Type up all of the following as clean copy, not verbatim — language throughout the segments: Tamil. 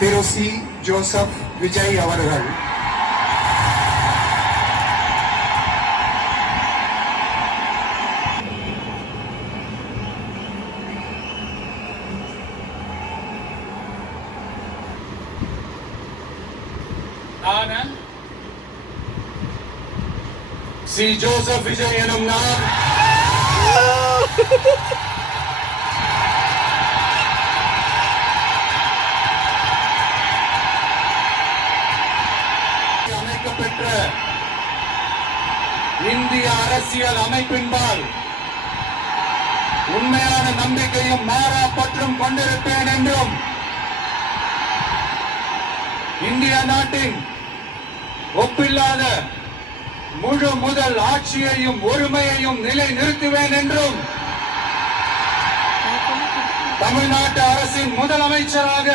திரு சி. ஜோசப் விஜய் அவர்கள். நான் சி. ஜோசப் விஜய் எனும் நான் அமைக்கப்பெற்ற இந்திய அரசியல் அமைப்பின்பால் உண்மையான நம்பிக்கையும் மாறா பற்றும் கொண்டிருப்பேன் என்றும் இந்திய நாட்டின் ஒப்பில்லாத முழு முதல் ஆட்சியையும் ஒருமையையும் நிலை நிறுத்துவேன் என்றும் தமிழ்நாட்டு அரசின் முதலமைச்சராக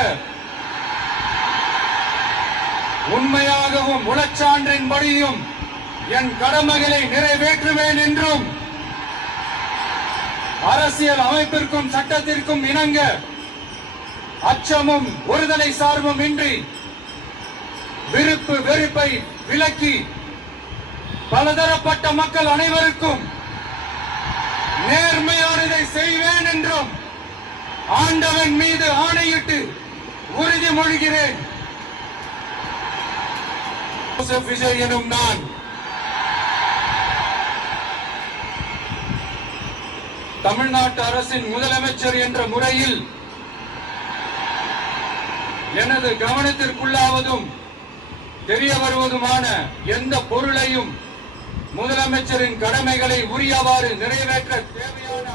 உண்மையாகவும் உளச்சான்றின்படியும் என் கடமைகளை நிறைவேற்றுவேன் என்றும் அரசியல் அமைப்பிற்கும் சட்டத்திற்கும் இணங்க அச்சமும் ஒருதலை சார்பும் இன்றி விருப்பு வெறுப்பை விலக்கி பலதரப்பட்ட மக்கள் அனைவருக்கும் நேர்மையானதை செய்வேன் என்றும் ஆண்டவன் மீது ஆணையிட்டு உறுதிமொழிகிறேன். ஜோசப் விஜய் எனும் நான் தமிழ்நாட்டு அரசின் முதலமைச்சர் என்ற முறையில் எனது கவனத்திற்குள்ளாவதும் தெரிய வருவதுமான எந்த பொருளையும் முதலமைச்சரின் கடமைகளை உரியவாறு நிறைவேற்ற தேவையான